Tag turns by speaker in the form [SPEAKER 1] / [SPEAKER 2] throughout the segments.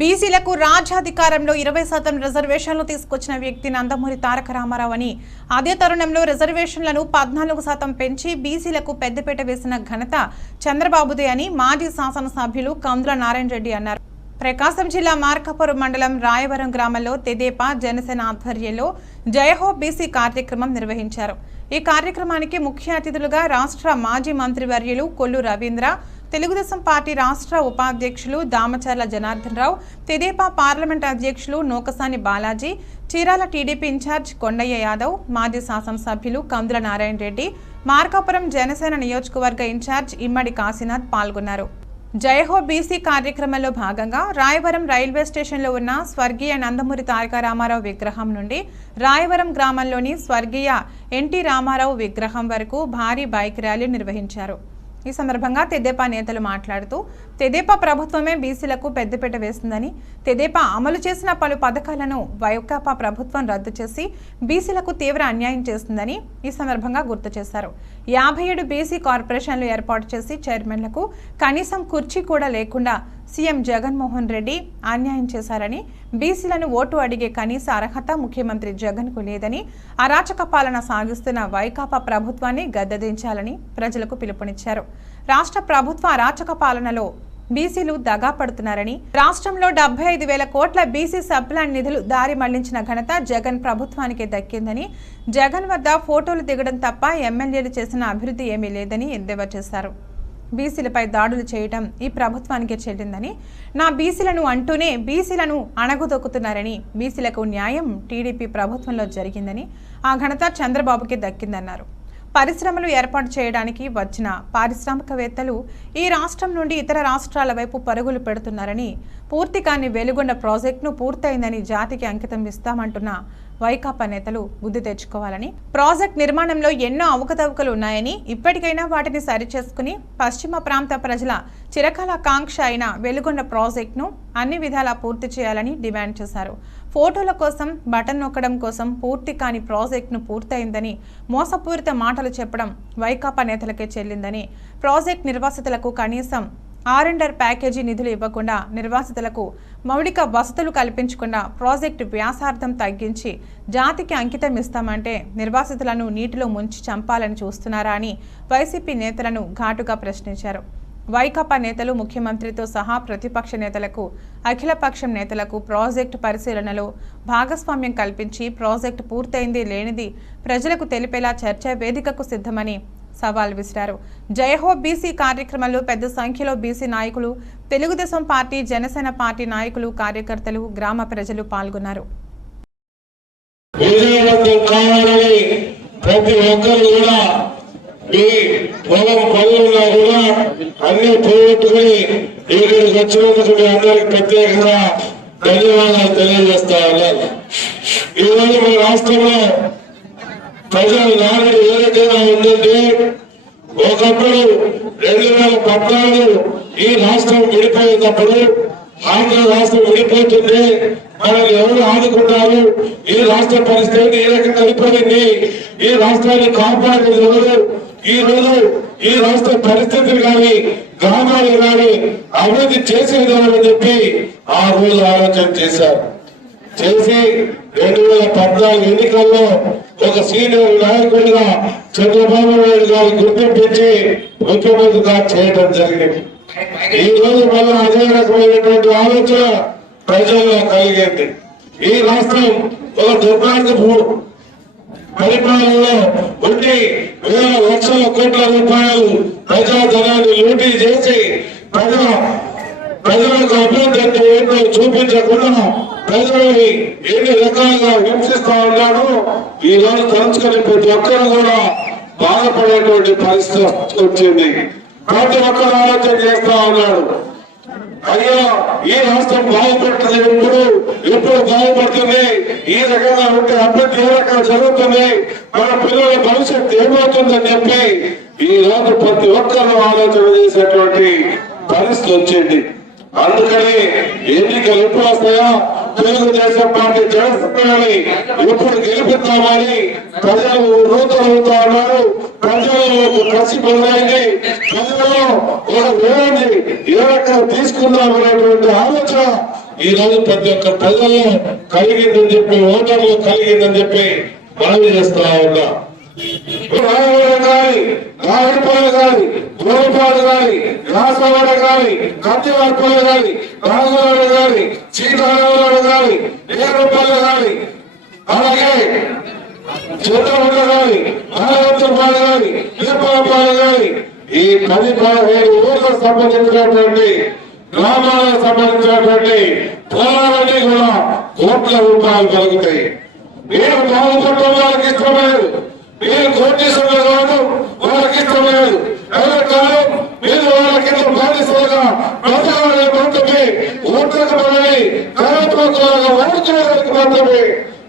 [SPEAKER 1] బీసీలకు రాజ్యాధికారంలో ఇరవై శాతం రిజర్వేషన్లు తీసుకొచ్చిన వ్యక్తి నందమూరి తారక రామారావు అని. అదే తరుణంలో రిజర్వేషన్లను పద్నాలుగు శాతం పెంచి బీసీలకు పెద్దపీట వేసిన ఘనత చంద్రబాబుదే అని మాజీ శాసనసభ్యులు కందుల నారాయణ రెడ్డి అన్నారు. ప్రకాశం జిల్లా మార్కాపురం మండలం రాయవరం గ్రామంలో తెదేపా జనసేన ఆధ్వర్యంలో జయహో బీసీ కార్యక్రమం నిర్వహించారు. ఈ కార్యక్రమానికి ముఖ్య అతిథులుగా రాష్ట్ర మాజీ మంత్రివర్యులు కొల్లు రవీంద్ర తెలుగుదేశం పార్టీ రాష్ట్ర ఉపాధ్యక్షులు దామచర్ల జనార్దన్ రావు తెదేపా పార్లమెంట్ అధ్యక్షులు నోకసాని బాలాజీ చీరాల టీడీపీ ఇన్ఛార్జ్ కొండయ్య యాదవ్ మాజీ శాసనసభ్యులు కందుల నారాయణ రెడ్డి మార్కాపురం జనసేన నియోజకవర్గ ఇన్ఛార్జ్ ఇమ్మడి కాశీనాథ్ పాల్గొన్నారు. జయహో బీసీ కార్యక్రమంలో భాగంగా రాయవరం రైల్వే స్టేషన్లో ఉన్న స్వర్గీయ నందమూరి తారక రామారావు విగ్రహం నుండి రాయవరం గ్రామంలోని స్వర్గీయ ఎన్టీ రామారావు విగ్రహం వరకు భారీ బైక్ ర్యాలీ నిర్వహించారు. ఈ సందర్భంగా తెదేపా నేతలు మాట్లాడుతూ తెదేపా ప్రభుత్వమే బీసీలకు పెద్దపీట వేస్తుందని తెదేపా అమలు చేసిన పలు పథకాలను వైకాపా ప్రభుత్వం రద్దు చేసి బీసీలకు తీవ్ర అన్యాయం చేస్తుందని ఈ సందర్భంగా గుర్తు చేశారు. యాభై ఏడు బీసీ కార్పొరేషన్లు ఏర్పాటు చేసి చైర్మన్లకు కనీసం కుర్చీ కూడా లేకుండా సీఎం జగన్మోహన్ రెడ్డి అన్యాయం చేశారని బీసీలను ఓటు అడిగే కనీస అర్హత ముఖ్యమంత్రి జగన్కు లేదని అరాచక పాలన సాగిస్తున్న వైకాపా ప్రభుత్వాన్ని గద్దదించాలని ప్రజలకు పిలుపునిచ్చారు. రాష్ట్ర ప్రభుత్వ అరాచక పాలనలో బీసీలు దగా పడుతున్నారని రాష్ట్రంలో డెబ్బై ఐదు వేల కోట్ల బీసీ సబ్ప్లాన్ నిధులు దారి మళ్ళించిన ఘనత జగన్ ప్రభుత్వానికే దక్కిందని జగన్ వద్ద ఫోటోలు దిగడం తప్ప ఎమ్మెల్యేలు చేసిన అభివృద్ధి ఏమీ లేదని ఎద్దేవా చేశారు. బీసీలపై దాడులు చేయటం ఈ ప్రభుత్వానికి చెల్లిందని. నా బీసీలను అంటూనే బీసీలను అణగుదొక్కుతున్నారని బీసీలకు న్యాయం టీడీపీ ప్రభుత్వంలో జరిగిందని ఆ ఘనత చంద్రబాబుకి దక్కిందన్నారు. పరిశ్రమలు ఏర్పాటు చేయడానికి వచ్చిన పారిశ్రామికవేత్తలు ఈ రాష్ట్రం నుండి ఇతర రాష్ట్రాల వైపు పరుగులు పెడుతున్నారని పూర్తి కాని వెలుగొండ ప్రాజెక్టును పూర్తయిందని జాతికి అంకితం ఇస్తామంటున్న వైకాపా నేతలు బుద్ధి తెచ్చుకోవాలని ప్రాజెక్ట్ నిర్మాణంలో ఎన్నో అవకతవకలు ఉన్నాయని ఇప్పటికైనా వాటిని సరిచేసుకుని పశ్చిమ ప్రాంత ప్రజల చిరకాల కాంక్ష అయిన వెలుగొండ ప్రాజెక్టును అన్ని విధాలా పూర్తి చేయాలని డిమాండ్ చేశారు. ఫోటోల కోసం బటన్ నొక్కడం కోసం పూర్తి కాని ప్రాజెక్టును పూర్తయిందని మోసపూరిత మాటలు చెప్పడం వైకాపా నేతలకే చెల్లిందని ప్రాజెక్ట్ నిర్వాసితులకు కనీసం ఆర్ఎండర్ ప్యాకేజీ నిధులు ఇవ్వకుండా నిర్వాసితులకు మౌలిక వసతులు కల్పించుకున్న ప్రాజెక్టు వ్యాసార్థం తగ్గించి జాతికి అంకితం ఇస్తామంటే నిర్వాసితులను నీటిలో ముంచి చంపాలని చూస్తున్నారా అని వైసీపీ నేతలను ఘాటుగా ప్రశ్నించారు. వైకాపా నేతలు ముఖ్యమంత్రితో సహా ప్రతిపక్ష నేతలకు అఖిలపక్షం నేతలకు ప్రాజెక్టు పరిశీలనలో భాగస్వామ్యం కల్పించి ప్రాజెక్టు పూర్తయింది లేనిది ప్రజలకు తెలిపేలా చర్చా వేదికకు సిద్ధమని సవాల్ విసిరారు. జయహో బీసీ కార్యక్రమంలో పెద్ద సంఖ్యలో బీసీ నాయకులు తెలుగుదేశం పార్టీ జనసేన పార్టీ నాయకులు కార్యకర్తలు గ్రామ ప్రజలు పాల్గొన్నారు.
[SPEAKER 2] విజయవంతం ప్రతి ఒక్కరు కూడా మీ పొలం పనులున్నా కూడా అన్ని పోగొట్టుకుని ఇక్కడికి వచ్చినందుకు మీ అందరికి ప్రత్యేకంగా ధన్యవాదాలు తెలియజేస్తా ఈరోజు మన రాష్ట్రంలో ప్రజల ఏ రకంగా ఉందంటే ఒకప్పుడు రెండు వేల పద్నాలుగు ఈ రాష్ట్రం విడిపోయినప్పుడు ఆంధ్ర రాష్ట్రం విడిపోతుంది మనల్ని ఎవరు ఆదుకుంటారు? ఈ రాష్ట్ర పరిస్థితి ఏ రకంగా అయిపోయింది ఈ రాష్ట్రాన్ని కాపాడేది ఎవరు ఈ రోజు ఈ రాష్ట్ర పరిస్థితులు కానీ గ్రామాలు కానీ అభివృద్ధి చేసేది అని చెప్పి ఆ రోజు ఆలోచన చేశారు. చేసి రెండు వేల పద్నాలుగు ఎన్నికల్లో ఒక సీనియర్ నాయకుడిగా చంద్రబాబు నాయుడు గారి గుర్తింపు ఇచ్చి ముఖ్యమంత్రిగా చేయడం జరిగింది. ఈ రోజు మళ్ళీ అదే రకమైనటువంటి ఆలోచన ప్రజల్లో కలిగింది. ఈ రాష్ట్రం ఒక దుర్మార్గపు పరిపాలనలో ఉండి వేల లక్షల కోట్ల రూపాయలు ప్రజాధనాన్ని లూటీ చేసి ప్రజా ప్రజలకు అభివృద్ధి అంటే ఏంటో చూపించకుండా ప్రజలని ఎన్ని రకాలుగా హింసిస్తా ఉన్నాడు ఈ రోజు తలుచుకుని ప్రతి ఒక్కరు కూడా బాధపడేటువంటి పరిస్థితి వచ్చింది. ప్రతి ఒక్కరు ఆలోచన చేస్తా ఉన్నాడు. అయ్యో ఈ రాష్ట్రం బాగుపడుతుంది ఎప్పుడు ఎప్పుడు బాగుపడుతుంది. ఈ రకంగా ఉంటే అభివృద్ధి ఏ రకంగా జరుగుతుంది? మన పిల్లల భవిష్యత్తు ఏమవుతుందని చెప్పి ఈ రోజు ప్రతి ఒక్కరు ఆలోచన చేసేటువంటి పరిస్థితి వచ్చింది. అందుకని ఎన్నికలు ఎప్పుడు వస్తాయో తెలుగుదేశం పార్టీ చేస్తున్నామని ఎప్పుడు గెలిపిద్దామని ప్రజలు నూతనవుతా ఉన్నారు. ప్రజలలో కసి మొదలైంది ప్రజలలో ఒక వేలాన్ని ఏ రకంగా తీసుకుందాం అనేటువంటి ఆలోచన ఈ రోజు ప్రతి ఒక్క ప్రజల్లో కలిగిందని చెప్పి ఓటర్లు కలిగిందని చెప్పి మనవి చేస్తా ఉన్నా. రాయవరం గాని రాయపల్లి గోపాలు గాని రాసవరం గాని కత్తివారపల్లి గాని రాఘవరం గాని సీతారామరావు గాని నేరపల్లి గాని అలాగే చంద్రబాబు గాని ఆనందపాడు గాని దీపాపాడు గాని ఈ పది పదిహేను ఊర్లకు సంబంధించినటువంటి గ్రామాలకు సంబంధించినటువంటి పొలాలన్నీ కూడా కోట్ల రూపాయలు కలుగుతాయి. మీరు బాగుపడటం వారికి ఇష్టం లేదు. మీరు కోటీశ్వరులు కాదు వాళ్ళకి ఇష్టం ఎవరు కాదు మీరు వాళ్ళ కింద బ్రతకాలని మాత్రమే ఓట్లకు మనని కరపత్రాలుగా ఓడుకోవడానికి మాత్రమే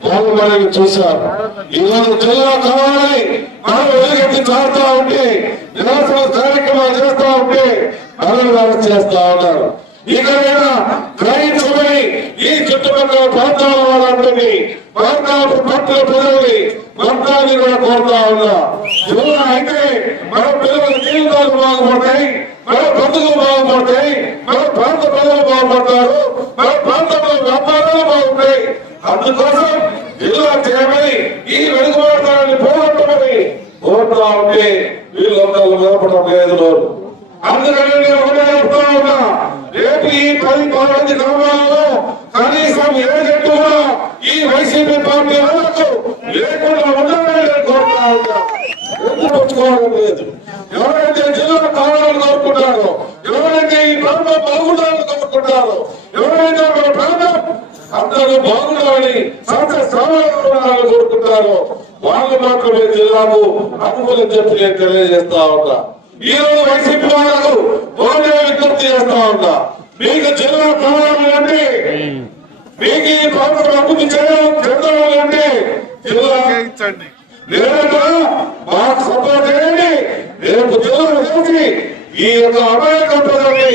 [SPEAKER 2] వాళ్ళు మనల్ని చూశారు. ఈ జిల్లా కావాలని మనం ఎదుగెత్తి చాడుతా ఉంటే నిరాశన కార్యక్రమాలు చేస్తా ఉంటే మనల్ని చేస్తా ఉన్నారు. ఇకనైనా గ్రహించమని ఈ చుట్టుపక్కల ప్రాంతాల వాళ్ళందరినీ పట్ల ప్రజల్ని వర్గాన్ని కూడా కోరుతా ఉన్నా జిల్లా అయితే మన పిల్లల జీవితాలు బాగుపడతాయి మన బతుకులు బాగుపడతాయి మన ప్రాంత ప్రజలు బాగుపడతారు మన ప్రాంతంలో వ్యాపారాలు బాగుంటాయి అందుకోసం జిల్లా చేయమని ఈ వెనుకబడతారని పోగొట్టమని కోరుతా ఉంటే వీళ్ళందరూ నిలబడడం లేదు నోరు. అందుకని నేను ఒకటే చెప్తా ఉన్నా రేపు ఈ పది పదకొండు గ్రామాలలో కనీసం ఏ చెట్టు కూడా ఈ వైసీపీ పార్టీ వాళ్ళకు లేకుండా ఉండాలని నేను కోరుతా ఉన్నా ఎందుకు పుచ్చుకోవడం లేదు ఎవరైతే జిల్లా కావాలని కోరుకుంటారో ఎవరైతే ఈ ప్రాంతం బాగుండాలని కోరుకుంటారో ఎవరైతే మన ప్రాంతం అందరూ బాగుండాలని సంస్థ శ్రమాలను కోరుకుంటారో వాళ్ళు మాత్రమే జిల్లాకు అనుకూలం చెప్పి నేను తెలియజేస్తా ఉన్నా ఈ రోజు వైసీపీ వాళ్ళకు ఒకటే విజ్ఞప్తి చేస్తా ఉన్నా. మీకు జిల్లా కావాలని అంటే మీకు ఈ ప్రాంతం అభివృద్ధి చేయడం అంటే జిల్లా లేదంటే మాకు సపోర్ట్ చేయండి. రేపు జిల్లాను కలిసి ఈ యొక్క అమాయక ప్రజల్ని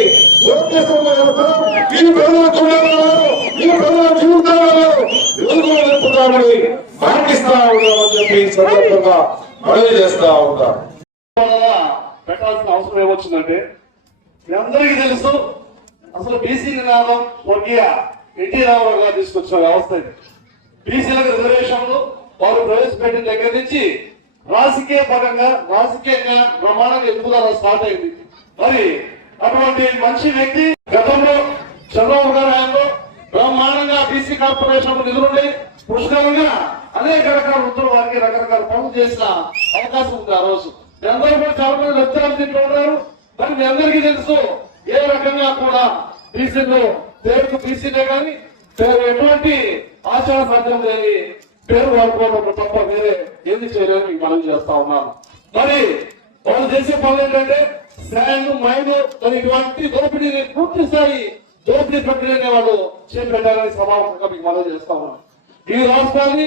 [SPEAKER 2] ఈ ప్రజల తుండలలో ఈ ప్రజల జీవితాలలో వెలుగు నింపుతామని మాటిస్తా ఉన్నామని చెప్పి సందర్భంగా మనవి చేస్తా ఉంటాం
[SPEAKER 3] పెట్టాల్సిన అవసరం ఏమొచ్చిందంటే మీ అందరికీ తెలుసు అసలు బీసీ నినాదం స్వర్గీయ ఎన్టీ రామారావు గారు తీసుకొచ్చిన వ్యవస్థ ఇది. బీసీలకు రిజర్వేషన్లు వారు ప్రవేశపెట్టిన దగ్గర నుంచి రాజకీయ పరంగా రాజకీయంగా ప్రమాణం ఎదుగుదల స్టార్ట్ అయింది. మరి అటువంటి మంచి వ్యక్తి గతంలో చంద్రబాబు గారు ఆయనలో బ్రహ్మాండంగా బీసీ కార్పొరేషన్ నిధులుండి పుష్కలంగా అనేక రకాల వృత్తుల వారికి రకరకాల పనులు చేసిన అవకాశం ఉంది ఆ రోజు. మీ అందరూ కూడా చాలా మంది లక్ష్యాలు దీంట్లో ఉన్నారు. మరి మీ అందరికీ తెలుసు ఏ రకంగా కూడా బీసీలు పేరు బీసీలే కానీ పేరు ఎటువంటి ఆచార సాధ్యం లేని పేరు వాడుకోవడం తప్ప వేరే ఏది చేయలేని మీకు మనం చేస్తా ఉన్నాను. మరి వాళ్ళు చేసే పనులు ఏంటంటే శాండ్ మైన్ మరి ఇటువంటి దోపిడీని పూర్తి స్థాయి దోపిడీ ప్రక్రియని వాళ్ళు చేపట్టాలని సమావేశంగా మీకు మనం చేస్తా ఉన్నాం. ఈ రాష్ట్రాన్ని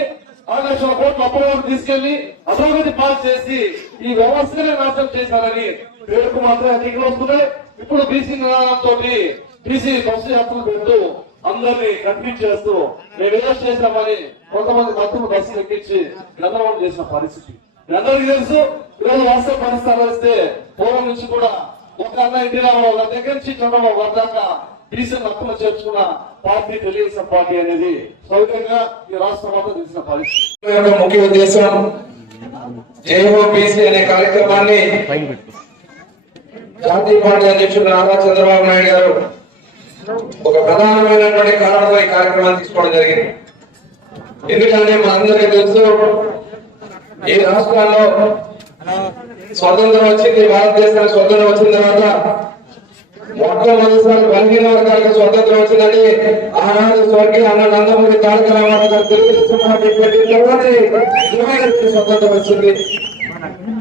[SPEAKER 3] ఆరు లక్షల కోట్ల అప్పులను తీసుకెళ్ళి అధోగతి పాస్ చేసి ఈ వ్యవస్థనే నాశనం చేశారని పేరుకు మాత్రమే అధికలు వస్తున్నాయి. ఇప్పుడు బీసీ నినాదంతో బీసీ బస్సు యాత్రలు పెడుతూ అందరినీ కన్ఫ్యూజ్ చేస్తూ మేము ఏదో చేశామని కొంతమంది భక్తులు బస్సు ఎక్కించి గందరగోళం చేసిన పరిస్థితి. మీ అందరికీ తెలుసు ఈరోజు వాస్తవ పరిస్థితి ఆలోచిస్తే పూర్వం నుంచి కూడా ఒక అన్న ఇంటి రామారావు దగ్గర నుంచి చంద్రబాబు గారి దాకా బీసీ హక్కులు చేర్చుకున్న పార్టీ తెలుగుదేశం పార్టీ అనేది సౌకర్యంగా ఈ రాష్ట్రం అంతా తెలిసిన పరిస్థితి.
[SPEAKER 4] ముఖ్య ఉద్దేశం జేఓబీసీ అనే కార్యక్రమాన్ని జాతీయ పార్టీ అధ్యక్షుడు నారా చంద్రబాబు నాయుడు గారు ఒక ప్రధానమైనటువంటి కారణంతో ఈ కార్యక్రమాన్ని తీసుకోవడం జరిగింది. ఎందుకంటే మనందరికీ తెలుసు ఈ రాష్ట్రాల్లో స్వతంత్రం వచ్చింది భారతదేశానికి స్వతంత్రం వచ్చిన తర్వాత మొత్తం మొట్టమొదటిసారి బలహీన వర్గాలకు స్వతంత్రం వచ్చిందంటే ఆనాడు స్వర్గీయ అన్న నందమూరి తారక రామారావు గారు తెలుగుదేశం పార్టీ పెట్టిన స్వతంత్రం వచ్చింది.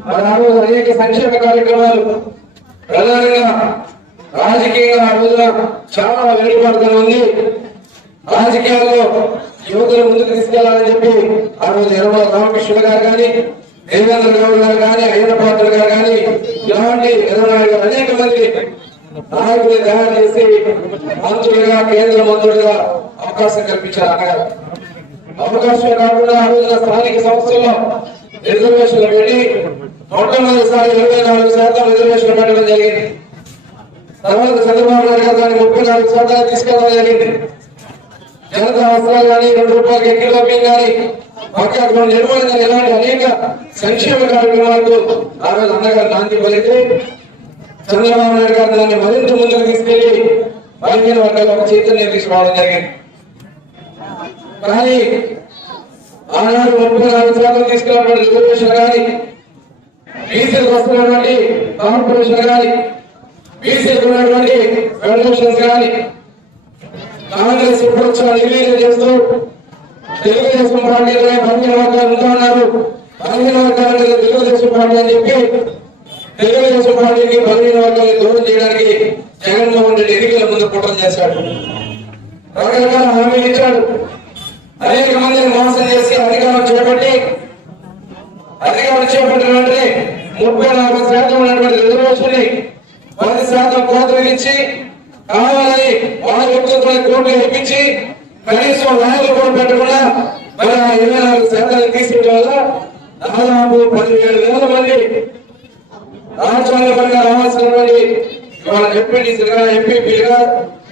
[SPEAKER 4] మరి ఆ రోజు అనేక సంక్షేమ కార్యక్రమాలు ప్రధానంగా రాజకీయంగా ఆ రోజున చాలా వెనుకబడుతూ ఉంది. రాజకీయాల్లో యువతను ముందుకు తీసుకెళ్ళాలని చెప్పి ఆ రోజు యనమల రామకృష్ణ గారు కానీ దేవేంద్ర గౌడ్ గారు కానీ అయ్యన్న పాత్ర గారు కానీ ఇలాంటి ఎదురునాయుడు గారు అనేక మంది నాయకులు తయారు చేసి మంత్రులుగా కేంద్ర మంత్రులుగా అవకాశం కల్పించారు అన్నగారు అవకాశమే కాకుండా ఆ రోజున స్థానిక సంస్థల్లో రిజర్వేషన్లు పెట్టి మొట్టమొదటిసారి ఇరవై నాలుగు శాతం రిజర్వేషన్లు పెట్టడం జరిగింది. తర్వాత చంద్రబాబు నాయుడు గారు దాన్ని ముప్పై నాలుగు శాతాలు తీసుకెళ్ళడం జరిగింది. జనతా వస్త్రాలు కానీ రెండు రూపాయలకి కిలో లభ్యం కానీ పక్క నిర్మాణం కానీ ఇలాంటి అనేక సంక్షేమ కార్యక్రమాలకు ఆ రోజు అన్నగారు నాంది పలికి చంద్రబాబు నాయుడు గారు దాన్ని మరింత ముందుకు తీసుకెళ్ళి బలహీన వర్గాల ఒక చైతన్యం తీసుకురావడం జరిగింది. కానీ ఆనాడు ముప్పై నాలుగు శాతం తీసుకున్నటువంటి రిజర్వేషన్ కానీ బీసీలకు వస్తున్నటువంటి కార్పొరేషన్ కానీ బీసీలకు ఉన్నటువంటి ఫెడరేషన్స్ కానీ కాంగ్రెస్ ఇప్పుడు వచ్చిన నిర్వీర్యం చేస్తూ తెలుగుదేశం పార్టీలో బలహీన వర్గాలు ఉంటా ఉన్నారు. బలహీన వర్గాలు అనేది తెలుగుదేశం పార్టీ అని చెప్పి తెలుగుదేశం పార్టీకి బలహీన వర్గాన్ని దూరం చేయడానికి జగన్మోహన్ రెడ్డి ఎన్నికల ముందు కుట్ర చేశాడు. రకరకాల హామీలు ఇచ్చాడు. అనేక మందిని మోసం చేసి అధికారం చేపట్టి అధికారం చేపట్టిన వెంటనే ముప్పై నాలుగు శాతం ఉన్నటువంటి రిజర్వేషన్ని పది శాతం కోతలు ఇచ్చి కావాలని వాళ్ళ వ్యక్తిత్వం కోర్టు ఇప్పించి కనీసం న్యాయాలు కూడా పెట్టకుండా మరి ఇరవై నాలుగు శాతాన్ని తీసుకెళ్ళడం వల్ల దాదాపు పదిహేడు వేల మంది రాజ్యాంగ రావాల్సినటువంటి ఇవాళ ఎంపీటీసీలుగా ఎంపీపీలుగా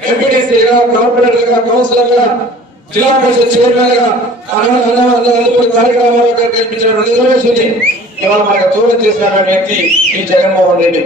[SPEAKER 4] ఎంపీటీసీలుగా కార్పొరేటర్లుగా కౌన్సిలర్గా జిల్లా పరిషత్ చైర్మన్గా కార్యక్రమాలు కల్పించిన రిజర్వేషన్ని ఇవాళ మనకు దూరం చేసిన వ్యక్తి ఈ జగన్మోహన్ రెడ్డి.